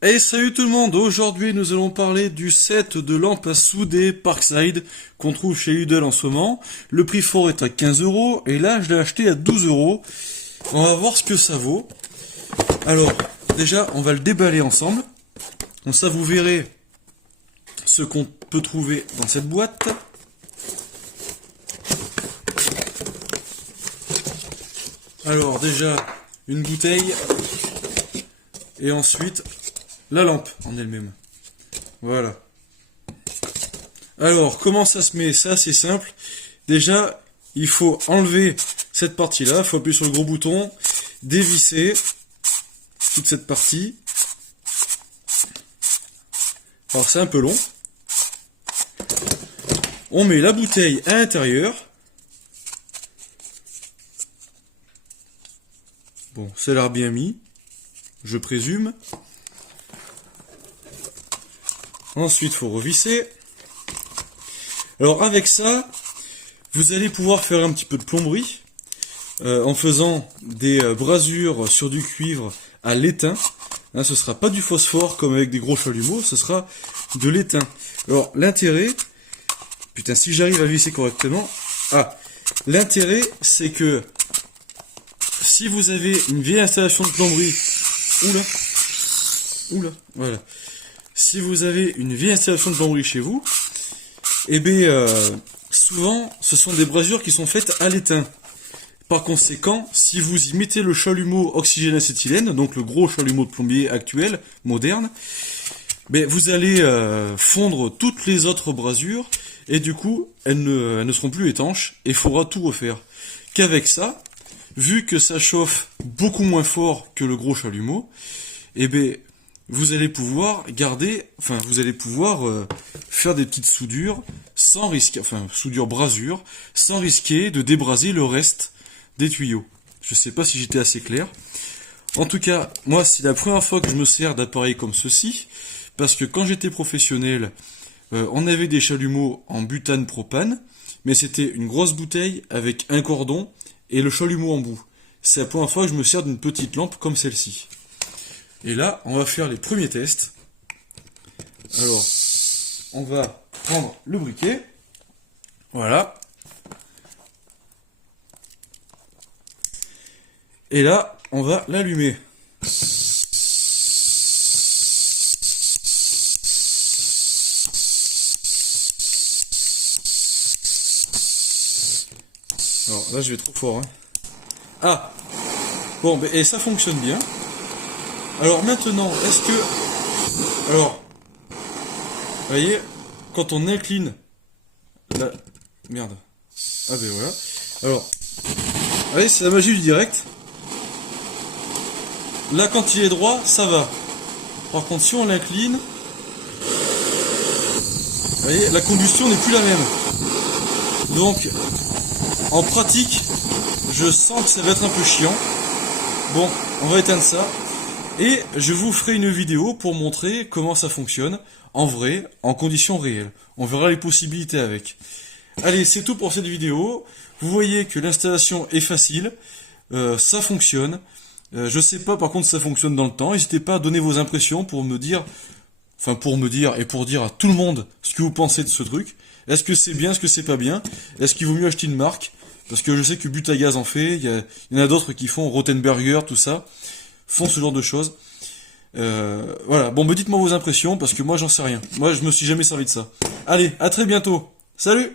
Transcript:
Hey, salut tout le monde! Aujourd'hui, nous allons parler du set de lampes à souder Parkside qu'on trouve chez Lidl en ce moment. Le prix fort est à 15 euros et là, je l'ai acheté à 12 euros. On va voir ce que ça vaut. Alors, déjà, on va le déballer ensemble. Comme ça, vous verrez ce qu'on peut trouver dans cette boîte. Alors, déjà, une bouteille et ensuite la lampe en elle-même. Voilà. Alors, comment ça se met? Ça, c'est simple. Déjà, il faut enlever cette partie-là. Il faut appuyer sur le gros bouton, dévisser toute cette partie. Alors, c'est un peu long. On met la bouteille à l'intérieur. Bon, ça a l'air bien mis, je présume. Ensuite, il faut revisser. Alors avec ça, vous allez pouvoir faire un petit peu de plomberie en faisant des brasures sur du cuivre à l'étain. Là, ce sera pas du phosphore comme avec des gros chalumeaux, ce sera de l'étain. Alors l'intérêt, putain, si j'arrive à visser correctement, l'intérêt c'est que si vous avez une vieille installation de plomberie, voilà. Si vous avez une vieille installation de plomberie chez vous, eh bien, souvent, ce sont des brasures qui sont faites à l'étain. Par conséquent, si vous y mettez le chalumeau oxygène acétylène, donc le gros chalumeau de plombier actuel, moderne, ben, vous allez fondre toutes les autres brasures, et du coup, elles ne seront plus étanches, et il faudra tout refaire. Qu'avec ça, vu que ça chauffe beaucoup moins fort que le gros chalumeau, eh bien, vous allez pouvoir faire des petites soudures sans risquer, soudure brasure, sans risquer de débraser le reste des tuyaux. Je sais pas si j'étais assez clair. En tout cas, moi, c'est la première fois que je me sers d'appareils comme ceci, parce que quand j'étais professionnel, on avait des chalumeaux en butane propane, mais c'était une grosse bouteille avec un cordon et le chalumeau en bout. C'est la première fois que je me sers d'une petite lampe comme celle-ci. Et là, on va faire les premiers tests. Alors, on va prendre le briquet. Voilà. Et là, on va l'allumer. Alors là, je vais trop fort. Bon, et ça fonctionne bien. Alors maintenant, est-ce que... Alors, vous voyez, quand on incline... La... Merde. Ah ben voilà. Alors, allez, c'est la magie du direct. Là, quand il est droit, ça va. Par contre, si on l'incline... Vous voyez, la combustion n'est plus la même. Donc, en pratique, je sens que ça va être un peu chiant. Bon, on va éteindre ça. Et je vous ferai une vidéo pour montrer comment ça fonctionne, en vrai, en conditions réelles. On verra les possibilités avec. Allez, c'est tout pour cette vidéo. Vous voyez que l'installation est facile, ça fonctionne. Je sais pas par contre si ça fonctionne dans le temps. N'hésitez pas à donner vos impressions pour me dire et pour dire à tout le monde ce que vous pensez de ce truc. Est-ce que c'est bien, est-ce que c'est pas bien? Est-ce qu'il vaut mieux acheter une marque? Parce que je sais que Butagaz en fait, il y en a d'autres qui font Rothenberger, tout ça. Font ce genre de choses. Voilà, bon, dites-moi vos impressions, parce que moi j'en sais rien. Moi je me suis jamais servi de ça. Allez, à très bientôt. Salut!